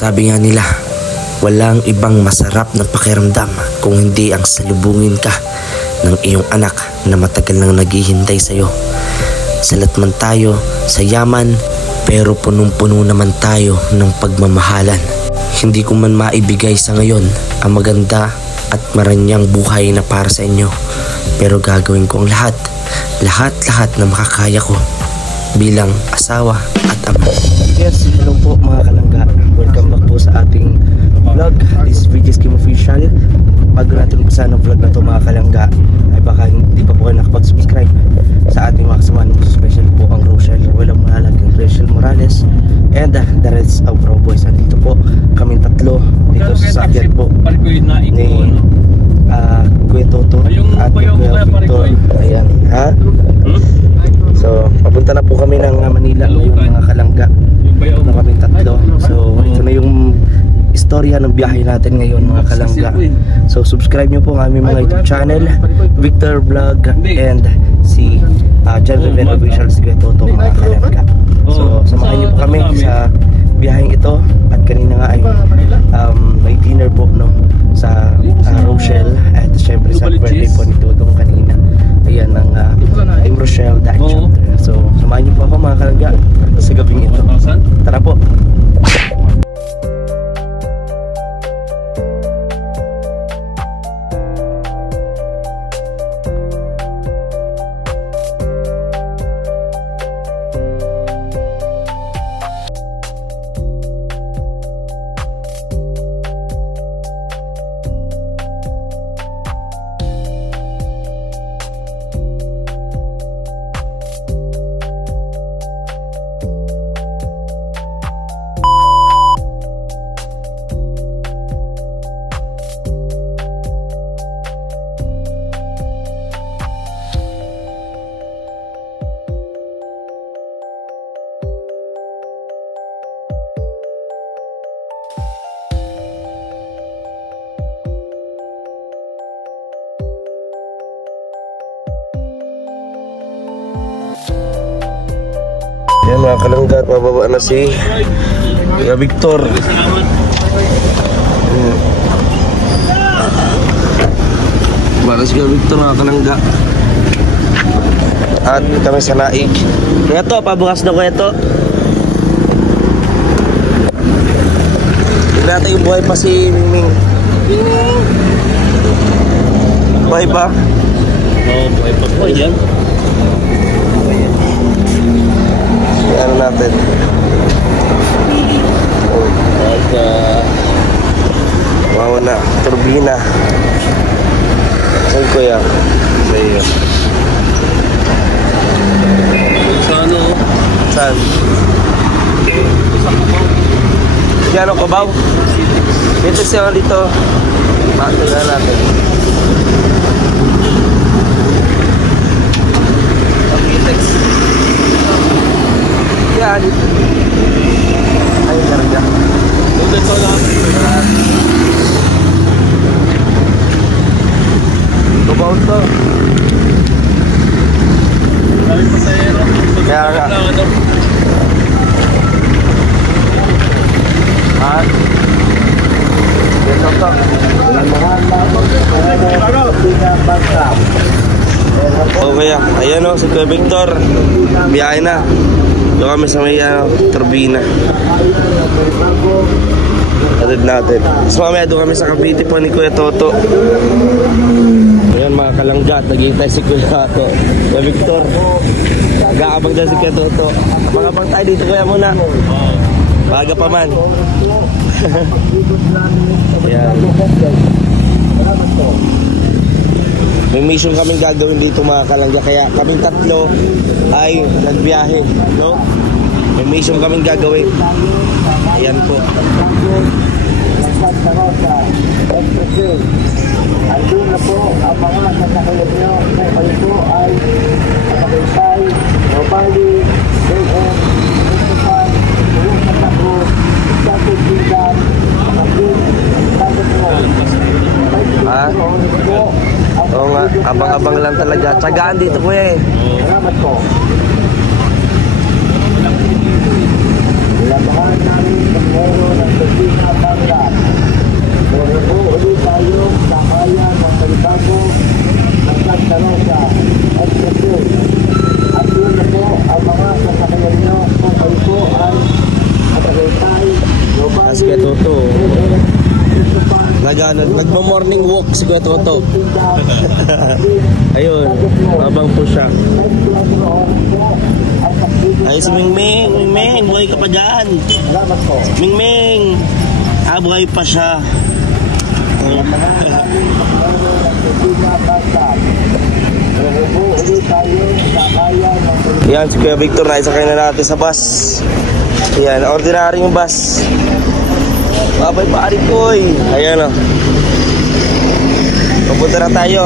Sabi nga nila, walang ibang masarap na pakiramdam kung hindi ang salubungin ka ng iyong anak na matagal nang naghihintay sa'yo. Salat man tayo sa yaman, pero punong-puno naman tayo ng pagmamahalan. Hindi ko man maibigay sa ngayon ang maganda at maranyang buhay na para sa inyo, pero gagawin ko ang lahat na makakaya ko bilang asawa at ama. Yes, hello po mga kalangga. Welcome back po sa ating vlog. This is VJ Kim Official. Bago natin umpisa ng vlog na to mga kalangga, ay baka hindi pa po kayo nakapag-subscribe sa ating mga kasamahan. Special po ang Rochelle, walang mahalagang Rachel Morales, and the rest of Bro Boys. Nandito po kami tatlo dito sa sakyan po ni Kuya Toto at Kuya Victor. Ayan, ha? So, papunta na po kami ng Manila yung mga kalangga na kami tatlo. So, ito na yung istorya ng biyahe natin ngayon mga kalangga. So, subscribe nyo po ang aming mga YouTube channel, Victor Vlog and si John Rivera Official, si Kuya Toto mga kalangga. So, samahan nyo po kami sa biyaheng ito. At kanina nga ay may dinner po sa Rochelle, at syempre sa birthday po ni Toto kanina. Ayan ang Team Rochelle Dutch Chapter. So, samahan niyo po ako mga kalangga sa gabing ito. Tara po! Yan mga kalangga, mababa na si Kuya Victor. Baka si Kuya Victor mga kalangga. At kami sa Naig. Kuya to, pabukas na Kuya to. Tignan natin yung buhay pa si Ming. Buhay pa? Oo, buhay pa po yan. Ano natin? Wow na, turbina. Saan ko yan? Sa iyo. Saan o? Saan? Gano'n ko ba? Dito siya dito. Bakit na natin? Pag-itex. Yan. Ayun, karga. Doon ito lang. Tubaw to. Dahil pasayero. Kaya nga. Ha? Yan lang to. Okay, ayan o, si Kuya Victor. Biyahe na. Doon kami sa may turbina. Atid natin. So mamaya doon kami sa Cavite po ni Kuya Toto. Ayan mga kalangga, naghihintay si Kuya Toto. Kuya Victor, nag-aabang dyan si Kuya Toto. Abang-abang tayo dito Kuya muna. Baga pa man. Ayan. May mission kaming gagawin dito mga kalangga, kaya kaming tatlo ay nagbiyahe, no? May mission kaming gagawin. Ayan po. Andun na po ang mga sasakyan nyo. Kayo po ay Pakisay, Nobali, BM, Mustapan, Tulong sa Tapo, Sabi Bindan, Pagin, Sabi Mo. Ha? Oo nga, abang-abang lang talaga. Tsagaan dito ko eh. Salamat po. Labahan namin sa moro ng Balibago, Santa Rosa, Expressway. Andun na po ang mga sasakyan nyo kung kayo po ay Tagaytay, Tapos Kuya Toto. Nagma-morning walk si Kuya Toto. Ayun, habang po siya. Ay, si Mingming, Mingming, buhay ka pa dyan. Salamat po. Mingming, buhay pa siya. Yan, si Kuya Victor, naisakay na natin sa bus. Yan, ordinary yung bus. Babay pari ko eh. Ayan o. Papunta na tayo.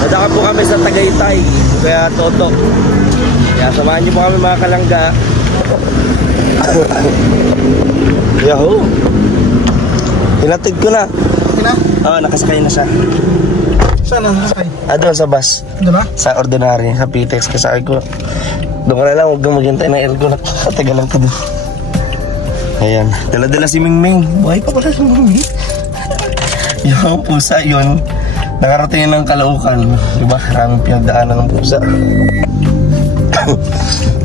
Nadaka po kami sa Tagaytay. Kaya Toto. Kaya samahan niyo po kami mga kalangga. Yahoo! Hinatid ko na. Na? Oo, nakasakay na siya. Saan ang sakay? Doon sa bus. Ano ba? Sa ordinary, sa PTEX. Kasakay ko. Doon ka na lang, huwag kang maghintay ng aircon. Nakatagal lang ka doon. Ayan. Dala-dala si Mingming. Buhay pa pala si Mingming. Yung pusa yun. Nakarating ng Caloocan. Diba? Maraming pinagdaanan ng pusa.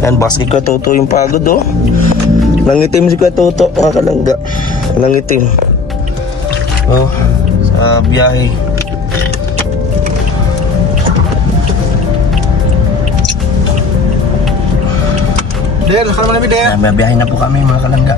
Yan, basket ko Toto yung pagod oh. Nangitim si Kuya Toto. Mga kalangga. Nangitim. Oh, sa biyahe. Del, nakala mo namin Del. May biyahe na po kami mga kalangga.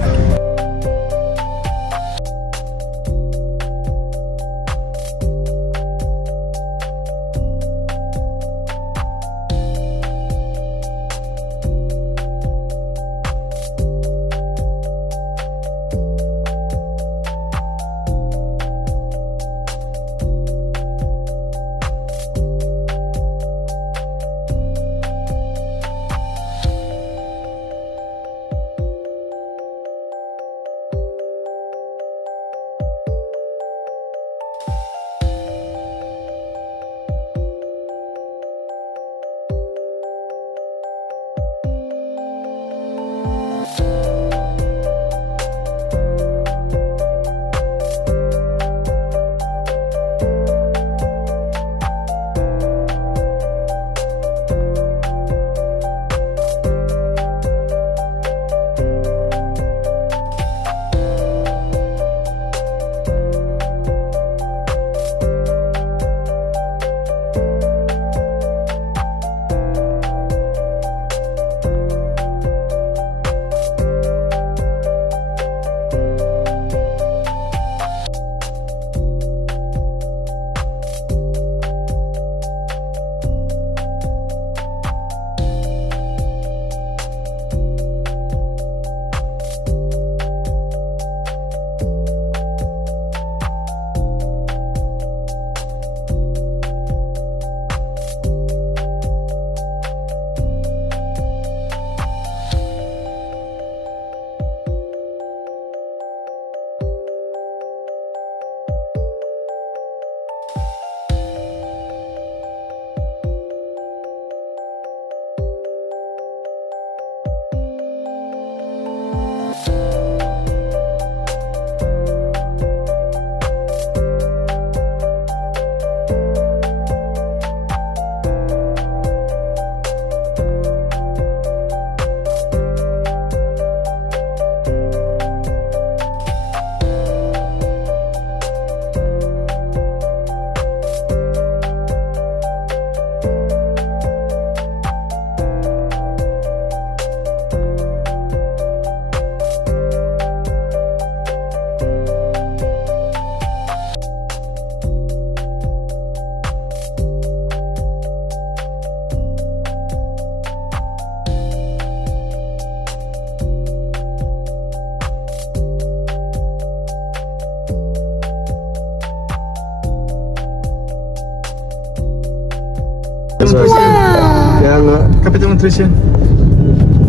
Kaya nga, Kapitang Montres yan.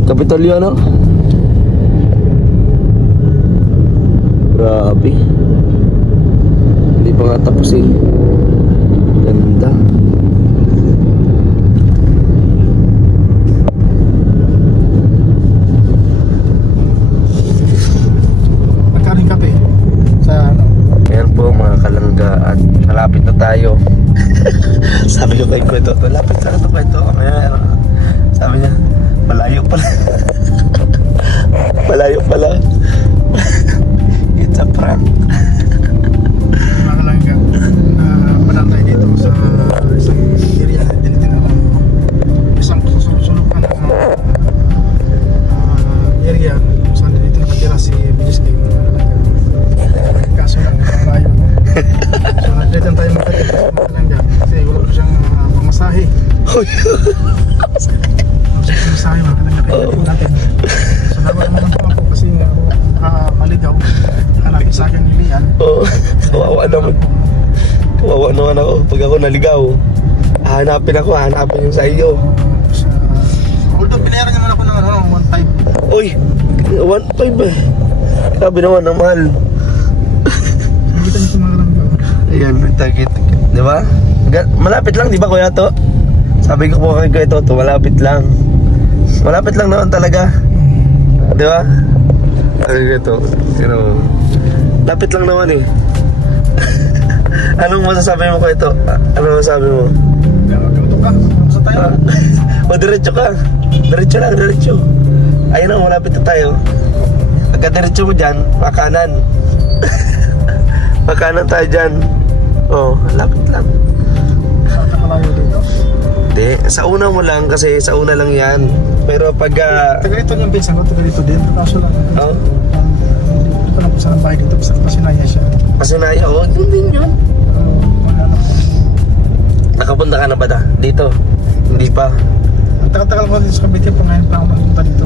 Kapitolyo no? Grabe. Hindi pa nga tapos eh. Ganda. Magkano yung kape? Sa ano? Ayan po mga kalangga at malapit sa prank. Mga kalangga. Padaan tayo dito sa isang area na tinitinaman mo. Isang susunukan ng area kung saan dito nakatira si Bilisky. Kaso lang, malayo. So, nagdatan tayo makatira mga kalangga. Kasi wala ko siyang pamasahe. Pamasahe mga kalangga. Kaya natin. So, naman ako kasi maligaw. Hanapin sa akin ni Lian. Oo, kawawa naman. Kawawa naman ako pag ako naligaw. Hahanapin yung sa iyo. Although pinayaran naman ako ng 1.5. Uy, 1.5 eh. Grabe naman ang mahal. Nakita niyo sa mga kalangga. Ayan, tagit. Di ba? Malapit lang, di ba Kuya To? Sabi ko po kay Kuya To, malapit lang. Malapit lang naman talaga. Di ba? Sabi ko to, lapit lang naman eh. Anong masasabi mo Kuya To? Anong masasabi mo? Ganito ka, sa tayo. O diretso ka. Diretso lang, diretso. Ayun na, malapit na tayo. Pagka diretso mo dyan, makanan. Makanan tayo dyan. Oh, lapit lang. Saan ka malayo dito? Hindi, sa una mo lang kasi sa una lang yan. Pero pag... Taga dito yung pinsan ko, taga dito din. Kaso lang. Oh? Hindi ko lang po saan bahay dito. Basta pasinaya siya. Pasinaya, oh, yun din yun. Ano po. Nakapunta ka na ba da? Dito? Hindi pa. Ang tagal-tagal ko dito sa Cavite po ngayon pa ako magpunta dito.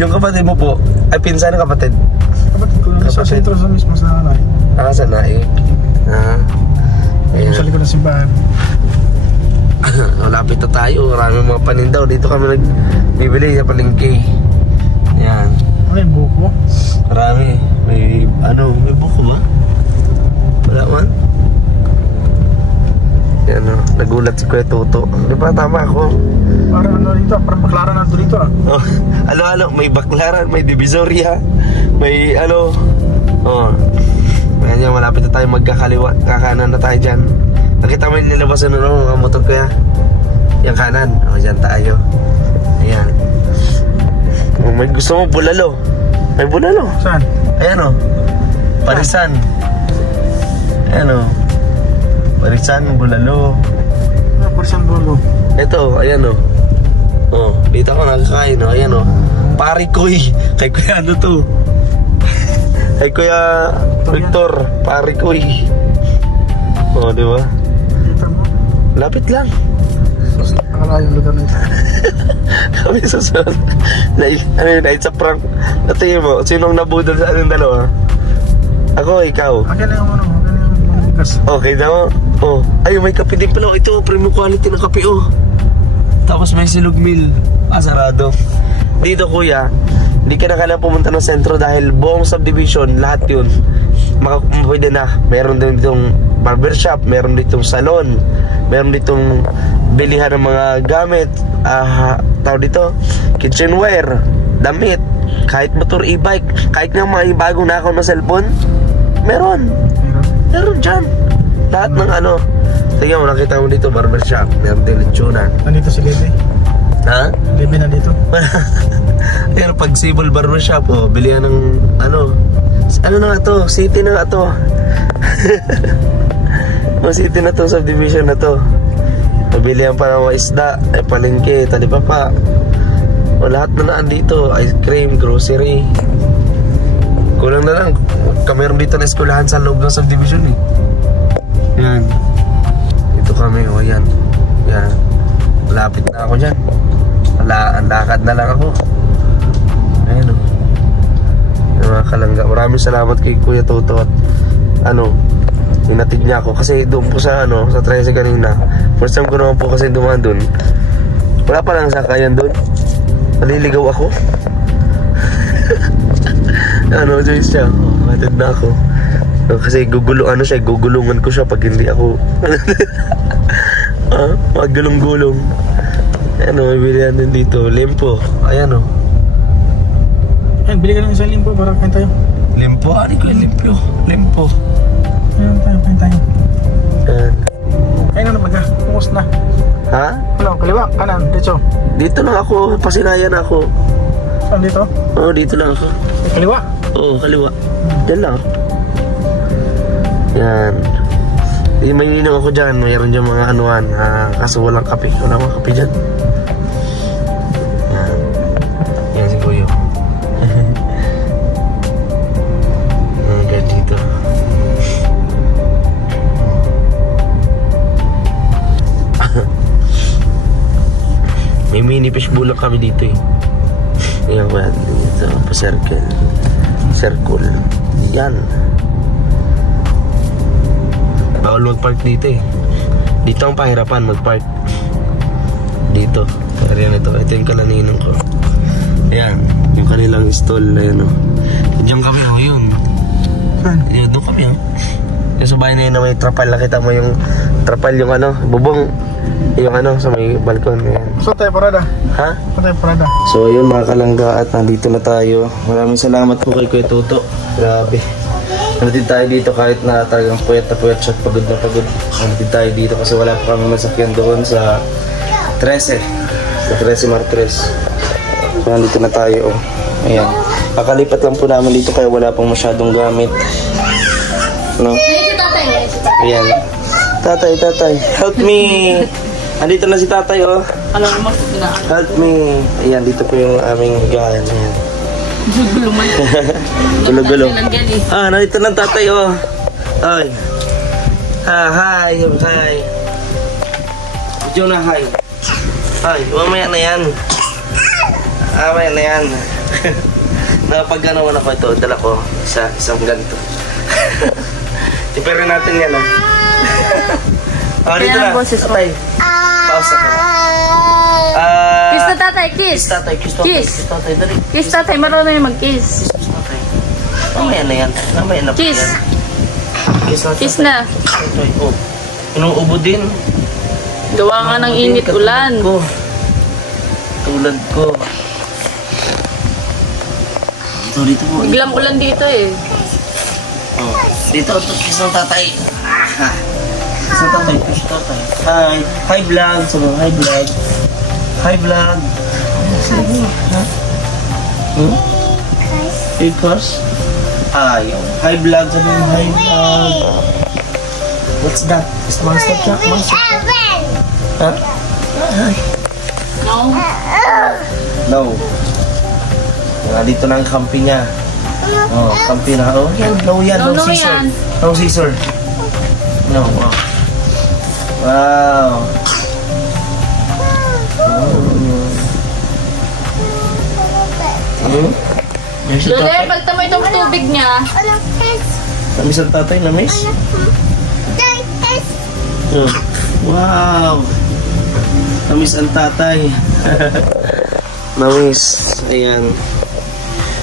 Yung kapatid mo po, ay pinsan ng kapatid. Kapatid ko lang sa sentro sa mismo sa nanay. Sa Naik. Sa likod ng simbahan. Malapit na tayo. Maraming mga panindaw. Dito kami nagbibili sa palengke. Yan. Ano yung buko? Marami. May buko ba? Wala man. Yan o. Nagulat si Kuya Toto. Di ba tama ako? Parang ano dito, parang baklaran na dito ah. Oh, may baklaran, may divisoria, may Ayan, malapit na tayo magkakaliwa. Kakanan na tayo dyan. Nakita mo yung nilabasan mga motor ko ya? Yung kanan. O, dyan tayo. Ayan. Kung may gusto mo, bulalo. May bulalo. Saan? Ayan o. Parisan. Ayan o. Parisan, bulalo. Ano, Parisan Bolo? Ito, ayan o. Oh, dito ako nakakain o. Ayan o. Parikoy. Kay Kuya ano to? Kay Kuya Victor. Parikoy. O, di ba? Dito mo? Lapit lang. Sus, nakakalayo yung lugar na ito. Kami susunod. Night sa prank. Natingin mo, sinong nabudol sa ating dalawa? Ako, ikaw. Akin na yung akin na yung bigas. Okay na mo? Oh. Ay, may kape din pala. Ito, premium quality ng kape, oh. Tapos may silog meal. Sarado. Dito, kuya, hindi ka na kailangan pumunta ng sentro dahil buong subdivision, lahat yun. Pwede na. Meron din ditong barbershop, meron ditong salon, meron ditong bilihan ng mga gamit, tawag dito, kitchenware, damit, kahit motor e-bike, kahit nga mga bagong nakaw na cellphone, meron dyan. Lahat ng tingnan mo, nakita mo dito, barbershop, meron din lechonan. Nandito si Lebe. Ha? Lebe nandito. Pero pag Sibol Barbershop, bilihan ng ano na nga to, city na nga to. City na to, subdivision na to. Pabilihan para mga isda, palengke, talipapa. Lahat na naan dito, ice cream, grocery. Kulang na lang, kami dito na eskwelahan sa loob ng subdivision eh. Yan. Dito kami, yan. Yan. Malapit na ako dyan. Ang lakad na lang ako. Ayan o. Yung mga kalangga. Maraming salamat kay Kuya Toto at hinatid niya ako. Kasi doon po sa sa 13 kanina. First time ko naman po kasi dumaan doon. Wala pa lang sakayan doon. Naliligaw ako. Joyce siya. Hatid na ako. Kasi gugulungan ko siya pag hindi ako magulong-gulong. May bilihan din dito. Limpo. Ayan o. Ayan, bili ka ng isang limpo para kain tayo. Limpo? Ano ko yung limpo? Limpo. Ayan tayo, kain tayo. Ayan. Kain na naman ka. Pungos na. Ha? Ano, kaliwa, kanan, dito. Dito lang ako. Pasinayan ako. Saan dito? Oo, dito lang ako. Kaliwa. Oo, kaliwa. Diyan lang. Yan. May ininom ako dyan. Mayroon dyan mga anuan. Kaso walang kape. Wala mga kape dyan. Yan. Yan si Kuyo. Hanggang dito. May mini fishbowl kami dito eh. Ayan ba? Dito. Pa-circle. Circle. Yan. Bawal mag-park dito eh. Dito ang pahirapan mag-park. Dito. Pero yan ito. Ito yung kalaninong ko. Ayan. Yung kanilang stall. Ayan o. Diyan kami o. Yun. Ayan. Doon kami o. Yung sa bahay na yun na may trapal. Nakita mo yung trapal yung ano. Bubong. Yung ano sa may balkon. Ayan. So tayo parada. Ha? So tayo parada. So ayun mga kalangga at nandito na tayo. Maraming salamat po kay Kuya Tuto. Grabe. Nandito tayo dito kahit na talagang puyat na puyat siya, pagod na pagod. Nandito tayo dito kasi wala pa kami masakyan doon sa 13. Sa 13 Martres. So nandito na tayo. Oh. Ayan. Kakalipat lang po namin dito kaya wala pang masyadong gamit. No? Ayan. Tatay. Help me. Andito na si tatay oh. Alam mo, Help me. Ayan, dito po yung aming gahan. Ayan. Gulo-gulo. Nandito na tatay oh. Ay. Hi. Diyo na hi. Ay, mamaya na yan. Mamaya na yan. Nakapag-ganawan ako ito. Dala ko isang ganito. Tipirin natin yan ah. Dito na. Tatay. Pausa ka. Kiss na tatay, kiss. Kiss tatay. Dali. Kiss tatay, marunong yung mag-kiss. Kiss tatay. Mamaya na yan. Mamaya na po Kiss. yan. Kiss na. Oh. Inuubo din. Gawa nga ng init ulan. Tulad ko. Dito po. Biglang ulan dito eh. Oh. Dito, kiss ng tatay. Kiss ng tatay, kiss ng tatay. Hi. Hi vlog. Sabi mo, hi vlog. Hi vlog. Ha? Hey, crush? Hi vlog. Sabi mo, hi vlog. What's that? Is monster truck? Monster truck? Huh? Hi. No. Dito na ang kampi niya. Oh, kampi na. Oh, yan. No, yan. No, scissor. No, scissor. No, wow. Wow. Lule, pagta mo itong tubig niya. Namis ang tatay, namis? Wow. Namis ang tatay. Namis. Ayan.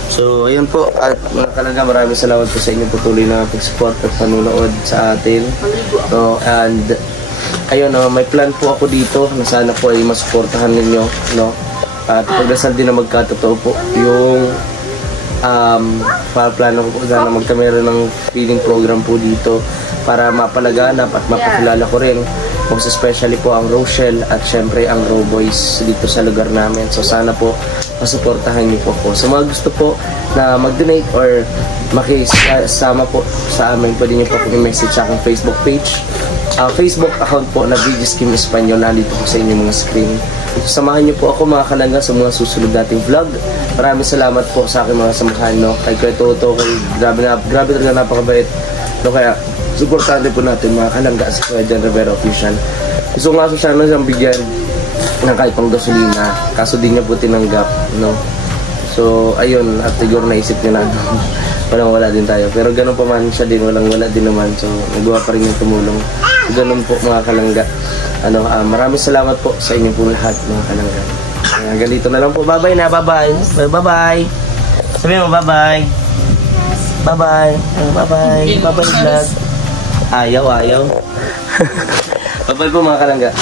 So, ayan po. At mga kalangga, maraming salamat po sa inyong patuloy na pag-support at panunood sa atin. So, and ayun, may plan po ako dito na sana po ay masuportahan ninyo, no? At pagdasal din na magkatotoo po yung plano ko po sana magkamera ng feeding program po dito para mapalaganap at mapakilala ko rin most especially po ang Rochelle at syempre ang Row Boys dito sa lugar namin. So sana po masuportahan niyo po po. Sa mga gusto po na mag-donate or makisama po sa amin, pwede niyo po i-message sa aking Facebook page. Facebook account po na VJ Kim Espanyol, nandito po sa inyong mga screen. Samahan niyo po ako mga kalangga sa mga susunod nating vlog. Maraming salamat po sa aking mga samahan, no? Kay Kuya Toto, grabe talaga napakabait. No, kaya suportante po natin mga kalangga sa Kuya John Rivera Official. Gusto nga sana siyang bigyan ng kahit pang gasolina, kaso di niya po tinanggap, no? So ayun, at siguro naisip niya na wala din tayo, pero ganun pa man siya din, wala din naman, so nagawa pa rin yung tumulong. So, ganun po mga kalangga. Maraming salamat po sa inyong po lahat mga kalangga. Ganito na lang po. Bye-bye na, bye-bye. Bye-bye. Sabi mo, bye-bye. Bye-bye. Bye-bye. Bye-bye vlog. Ayaw. Bye-bye po mga kalangga.